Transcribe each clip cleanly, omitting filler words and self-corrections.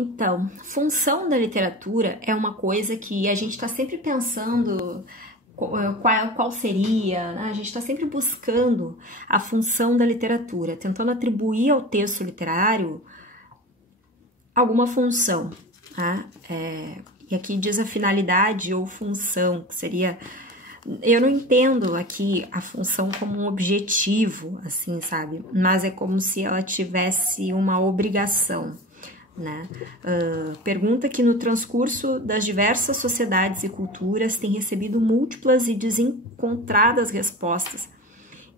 Então, função da literatura é uma coisa que a gente está sempre pensando qual seria, né? A gente está sempre buscando a função da literatura, tentando atribuir ao texto literário alguma função, tá? E aqui diz a finalidade ou função, que seria... Eu não entendo aqui a função como um objetivo, assim, sabe? Mas é como se ela tivesse uma obrigação, né? Pergunta que no transcurso das diversas sociedades e culturas tem recebido múltiplas e desencontradas respostas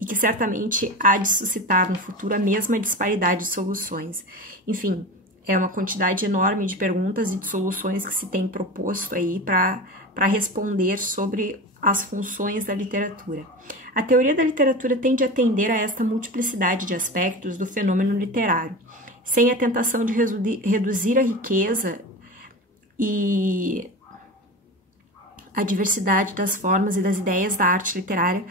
e que certamente há de suscitar no futuro a mesma disparidade de soluções. Enfim, é uma quantidade enorme de perguntas e de soluções que se tem proposto aí para responder sobre as funções da literatura. A teoria da literatura tende a atender a esta multiplicidade de aspectos do fenômeno literário, sem a tentação de reduzir a riqueza e a diversidade das formas e das ideias da arte literária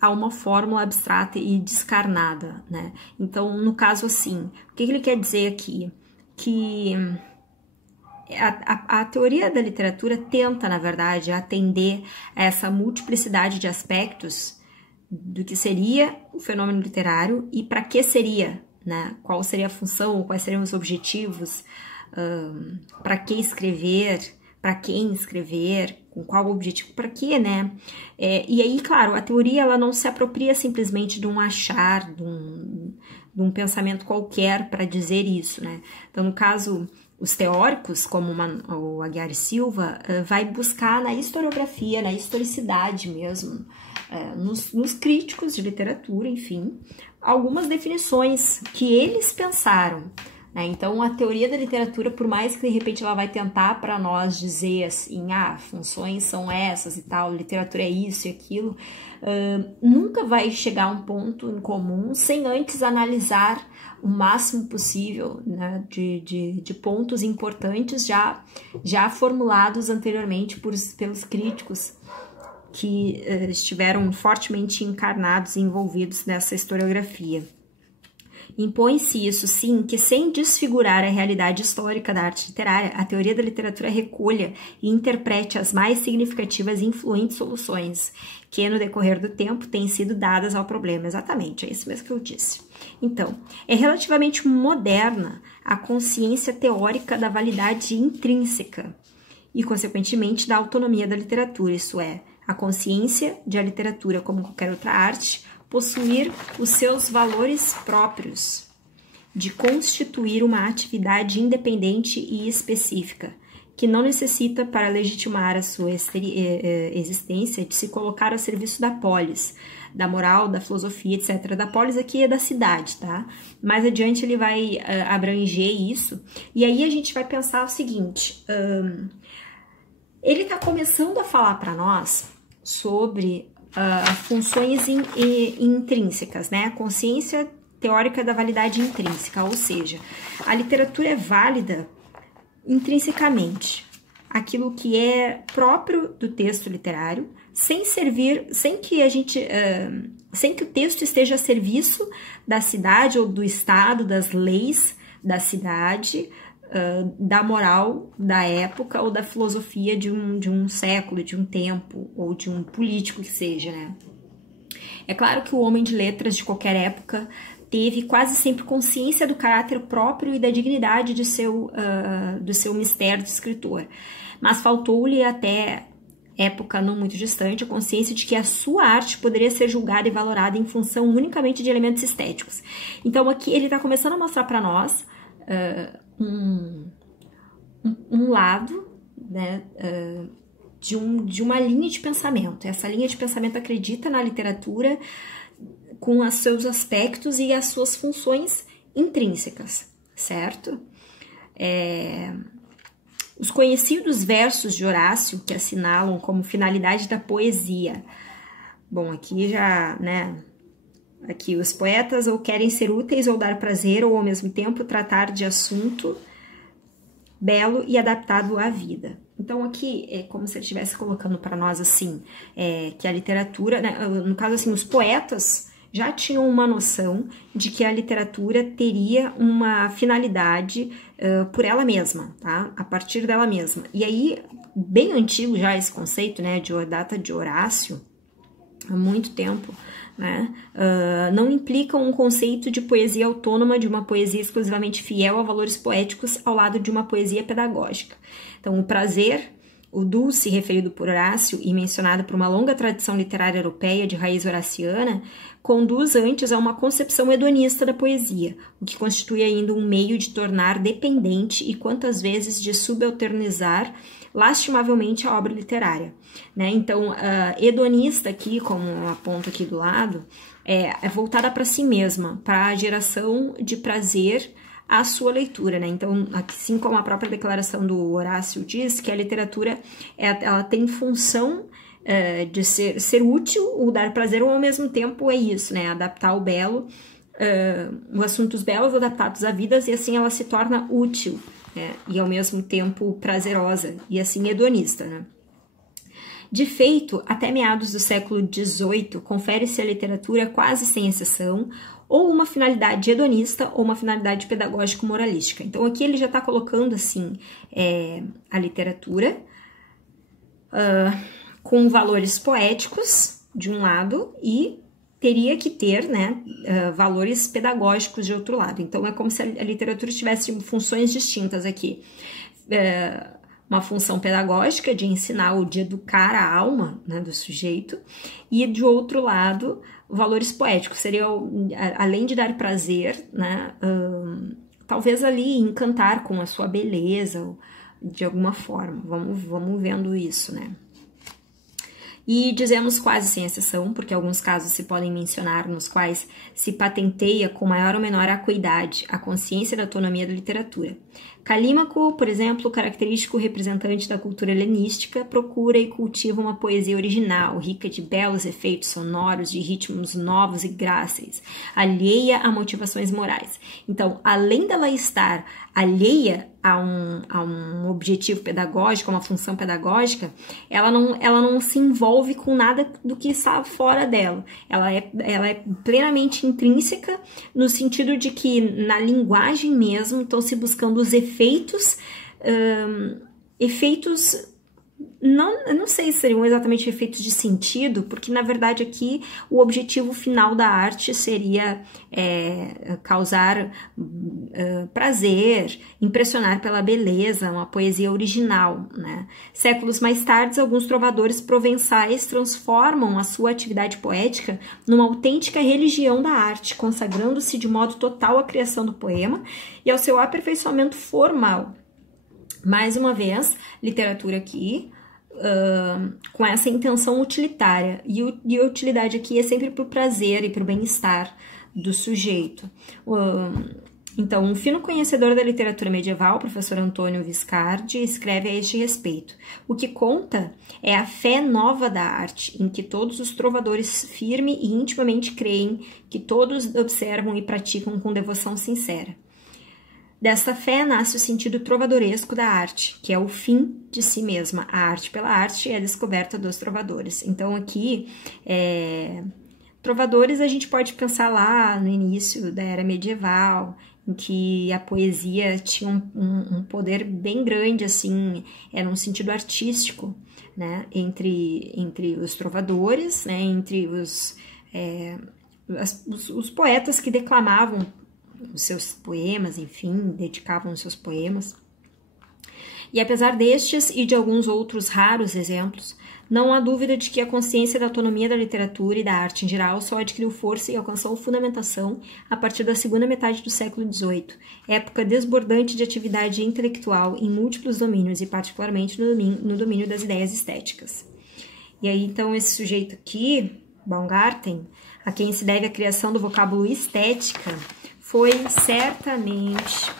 a uma fórmula abstrata e descarnada, né? Então, no caso assim, o que ele quer dizer aqui? Que a teoria da literatura tenta, na verdade, atender a essa multiplicidade de aspectos do que seria o fenômeno literário e para que seria, né? Qual seria a função, quais seriam os objetivos, para que escrever, para quem escrever, com qual objetivo, para quê, né? E aí, claro, a teoria ela não se apropria simplesmente de um achar, de um pensamento qualquer para dizer isso, né? Então, no caso, os teóricos, como o Aguiar e Silva, vai buscar na historiografia, na historicidade mesmo, nos críticos de literatura, enfim, algumas definições que eles pensaram, né? Então, a teoria da literatura, por mais que de repente ela vai tentar para nós dizer assim, funções são essas e tal, literatura é isso e aquilo, nunca vai chegar a um ponto em comum sem antes analisar o máximo possível, né, de pontos importantes já formulados anteriormente pelos críticos que estiveram fortemente encarnados e envolvidos nessa historiografia. Impõe-se isso, sim, que sem desfigurar a realidade histórica da arte literária, a teoria da literatura recolha e interprete as mais significativas e influentes soluções que, no decorrer do tempo, têm sido dadas ao problema. Exatamente, é isso mesmo que eu disse. Então, é relativamente moderna a consciência teórica da validade intrínseca e, consequentemente, da autonomia da literatura, isso é, a consciência de a literatura, como qualquer outra arte, possuir os seus valores próprios, de constituir uma atividade independente e específica, que não necessita, para legitimar a sua existência, de se colocar a serviço da polis, da moral, da filosofia, etc. Da polis aqui é da cidade, tá? Mais adiante ele vai abranger isso, e aí a gente vai pensar o seguinte, ele está começando a falar para nós sobre funções intrínsecas, né? A consciência teórica da validade intrínseca, ou seja, a literatura é válida intrinsecamente, aquilo que é próprio do texto literário, sem que o texto esteja a serviço da cidade ou do estado, das leis da cidade, da moral da época ou da filosofia de um século, de um tempo ou de um político que seja, né? É claro que o homem de letras de qualquer época teve quase sempre consciência do caráter próprio e da dignidade do seu mistério de escritor, mas faltou-lhe até época não muito distante a consciência de que a sua arte poderia ser julgada e valorada em função unicamente de elementos estéticos. Então aqui ele está começando a mostrar para nós um lado, né, de uma linha de pensamento. Essa linha de pensamento acredita na literatura com os seus aspectos e as suas funções intrínsecas, certo? Os conhecidos versos de Horácio, que assinalam como finalidade da poesia. Bom, aqui já, né... Aqui, os poetas ou querem ser úteis ou dar prazer, ou ao mesmo tempo tratar de assunto belo e adaptado à vida. Então, aqui é como se ele estivesse colocando para nós, assim, que a literatura, né, no caso, assim, os poetas, já tinham uma noção de que a literatura teria uma finalidade por ela mesma, tá? A partir dela mesma. E aí, bem antigo já esse conceito, né, data de Horácio, há muito tempo, né, não implica um conceito de poesia autônoma, de uma poesia exclusivamente fiel a valores poéticos ao lado de uma poesia pedagógica. Então, o prazer, o dulce referido por Horácio e mencionado por uma longa tradição literária europeia de raiz horaciana, conduz antes a uma concepção hedonista da poesia, o que constitui ainda um meio de tornar dependente e quantas vezes de subalternizar lastimavelmente a obra literária, né? Então, hedonista aqui, como aponto aqui do lado, é voltada para si mesma, para a geração de prazer à sua leitura, né? Então, assim como a própria declaração do Horácio diz, que a literatura ela tem função de ser útil ou dar prazer, ou ao mesmo tempo é isso, né? Adaptar o belo, os assuntos belos adaptados à vida, e assim ela se torna útil, né? E ao mesmo tempo prazerosa, e assim hedonista, né? De feito, até meados do século XVIII, confere-se à literatura, quase sem exceção, ou uma finalidade hedonista ou uma finalidade pedagógico-moralística. Então, aqui ele já está colocando, assim, a literatura com valores poéticos, de um lado, e teria que ter, né, valores pedagógicos de outro lado. Então, é como se a literatura tivesse funções distintas aqui. Uma função pedagógica de ensinar ou de educar a alma, né, do sujeito, e de outro lado, valores poéticos. Seria, além de dar prazer, né, talvez ali encantar com a sua beleza, de alguma forma. Vamos vendo isso, né? E dizemos quase sem exceção, porque alguns casos se podem mencionar nos quais se patenteia com maior ou menor acuidade a consciência da autonomia da literatura. Calímaco, por exemplo, característico representante da cultura helenística, procura e cultiva uma poesia original, rica de belos efeitos sonoros, de ritmos novos e gráceis, alheia a motivações morais. Então, além dela estar alheia a um objetivo pedagógico, a uma função pedagógica, ela não se envolve com nada do que está fora dela. Ela é plenamente intrínseca, no sentido de que na linguagem mesmo estão se buscando os efeitos, eu não sei se seriam exatamente efeitos de sentido, porque na verdade aqui o objetivo final da arte seria causar prazer, impressionar pela beleza, uma poesia original, né? Séculos mais tarde, alguns trovadores provençais transformam a sua atividade poética numa autêntica religião da arte, consagrando-se de modo total à criação do poema e ao seu aperfeiçoamento formal. Mais uma vez, literatura aqui, com essa intenção utilitária, e a utilidade aqui é sempre para o prazer e para o bem-estar do sujeito. Então, um fino conhecedor da literatura medieval, o professor Antônio Viscardi, escreve a este respeito: o que conta é a fé nova da arte, em que todos os trovadores firme e intimamente creem, que todos observam e praticam com devoção sincera. Desta fé nasce o sentido trovadoresco da arte, que é o fim de si mesma. A arte pela arte é a descoberta dos trovadores. Então, aqui, trovadores a gente pode pensar lá no início da era medieval, em que a poesia tinha um poder bem grande, assim, era um sentido artístico, né, entre os trovadores, né, entre os poetas que declamavam os seus poemas, enfim, dedicavam os seus poemas. E apesar destes e de alguns outros raros exemplos, não há dúvida de que a consciência da autonomia da literatura e da arte em geral só adquiriu força e alcançou fundamentação a partir da segunda metade do século XVIII, época desbordante de atividade intelectual em múltiplos domínios e particularmente no domínio das ideias estéticas. E aí, então, esse sujeito aqui, Baumgarten, a quem se deve a criação do vocábulo estética, foi certamente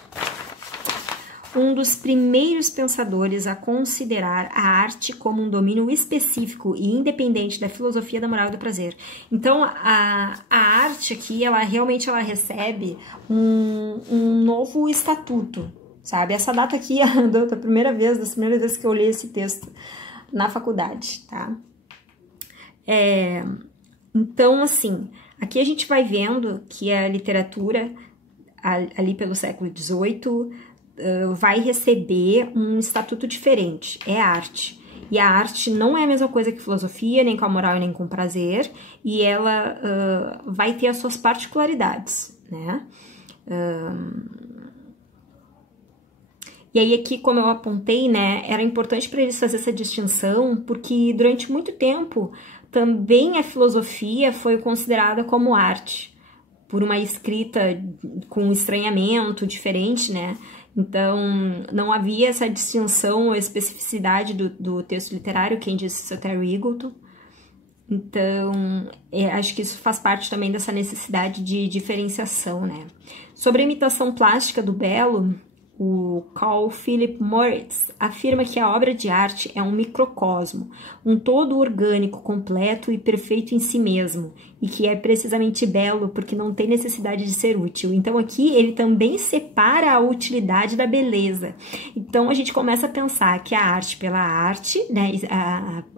um dos primeiros pensadores a considerar a arte como um domínio específico e independente da filosofia da moral e do prazer. Então, a arte aqui, ela realmente recebe um novo estatuto, sabe? Essa data aqui é da primeira vez que eu li esse texto na faculdade, tá? Então, assim, aqui a gente vai vendo que a literatura, ali pelo século XVIII, vai receber um estatuto diferente, é arte. E a arte não é a mesma coisa que filosofia, nem com a moral, nem com o prazer, e ela vai ter as suas particularidades, né? E aí aqui, como eu apontei, né, era importante para eles fazer essa distinção, porque durante muito tempo também a filosofia foi considerada como arte, por uma escrita com estranhamento diferente, né? Então, não havia essa distinção ou especificidade do texto literário, quem disse isso é Terry Eagleton. Então, acho que isso faz parte também dessa necessidade de diferenciação, né? Sobre a imitação plástica do belo, o Carl Philip Moritz afirma que a obra de arte é um microcosmo, um todo orgânico, completo e perfeito em si mesmo, e que é precisamente belo porque não tem necessidade de ser útil. Então aqui ele também separa a utilidade da beleza. Então a gente começa a pensar que a arte pela arte, né,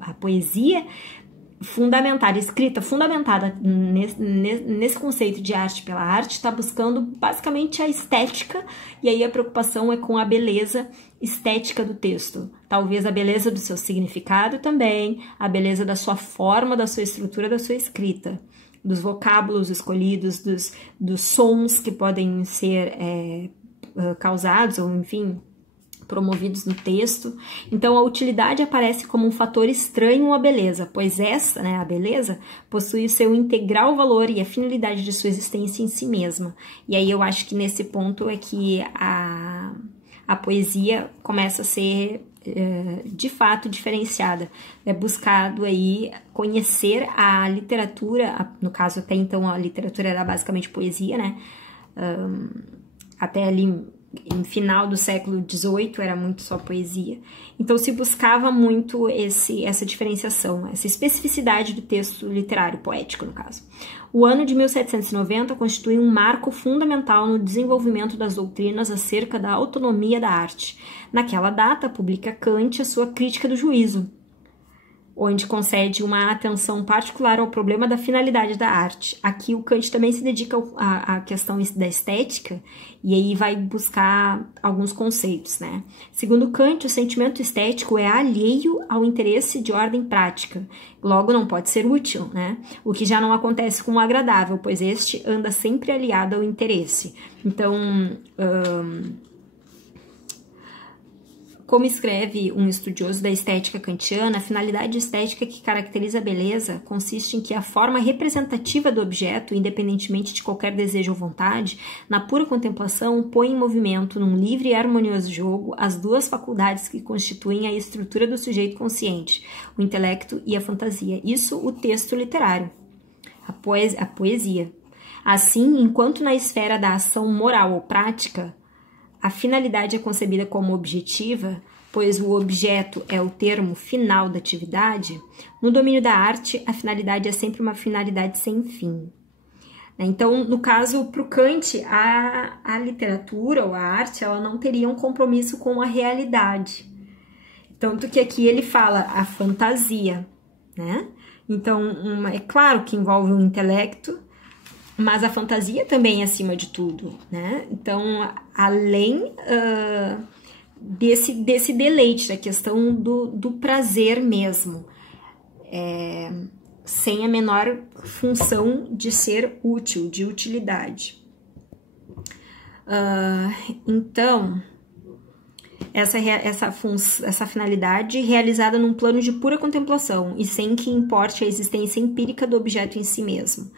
a poesia fundamentada, escrita, fundamentada nesse conceito de arte pela arte, está buscando basicamente a estética, e aí a preocupação é com a beleza estética do texto. Talvez a beleza do seu significado também, a beleza da sua forma, da sua estrutura, da sua escrita, dos vocábulos escolhidos, dos sons que podem ser causados, ou enfim, promovidos no texto. Então a utilidade aparece como um fator estranho à beleza, pois essa, né, a beleza, possui o seu integral valor e a finalidade de sua existência em si mesma. E aí eu acho que nesse ponto é que a poesia começa a ser de fato diferenciada. É buscado aí conhecer a literatura, no caso até então a literatura era basicamente poesia, né? Até ali no final do século XVIII era muito só poesia. Então se buscava muito essa diferenciação, essa especificidade do texto literário, poético no caso. O ano de 1790 constitui um marco fundamental no desenvolvimento das doutrinas acerca da autonomia da arte. Naquela data, publica Kant a sua Crítica do Juízo, onde concede uma atenção particular ao problema da finalidade da arte. Aqui o Kant também se dedica à questão da estética, e aí vai buscar alguns conceitos, né? Segundo Kant, o sentimento estético é alheio ao interesse de ordem prática, logo não pode ser útil, né? O que já não acontece com o agradável, pois este anda sempre aliado ao interesse. Então, como escreve um estudioso da estética kantiana, a finalidade estética que caracteriza a beleza consiste em que a forma representativa do objeto, independentemente de qualquer desejo ou vontade, na pura contemplação, põe em movimento, num livre e harmonioso jogo, as duas faculdades que constituem a estrutura do sujeito consciente, o intelecto e a fantasia. Isso o texto literário, a poesia. Assim, enquanto na esfera da ação moral ou prática, a finalidade é concebida como objetiva, pois o objeto é o termo final da atividade, no domínio da arte, a finalidade é sempre uma finalidade sem fim. Então, no caso, para o Kant, a literatura ou a arte, ela não teria um compromisso com a realidade. Tanto que aqui ele fala a fantasia, né? Então, é claro que envolve o intelecto, mas a fantasia também é acima de tudo, né? Então, além desse deleite, da questão do prazer mesmo, sem a menor função de ser útil, de utilidade. Então, essa finalidade realizada num plano de pura contemplação e sem que importe a existência empírica do objeto em si mesmo.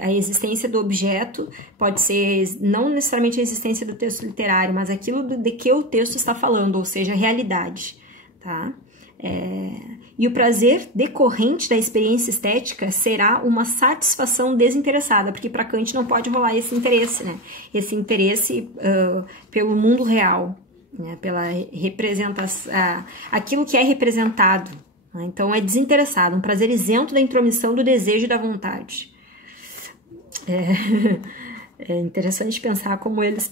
A existência do objeto pode ser não necessariamente a existência do texto literário, mas aquilo de que o texto está falando, ou seja, a realidade, tá? E o prazer decorrente da experiência estética será uma satisfação desinteressada, porque para Kant não pode rolar esse interesse, né? Esse interesse pelo mundo real, né? Pela representação, aquilo que é representado. Né? Então é desinteressado, um prazer isento da intromissão do desejo e da vontade. É interessante pensar como eles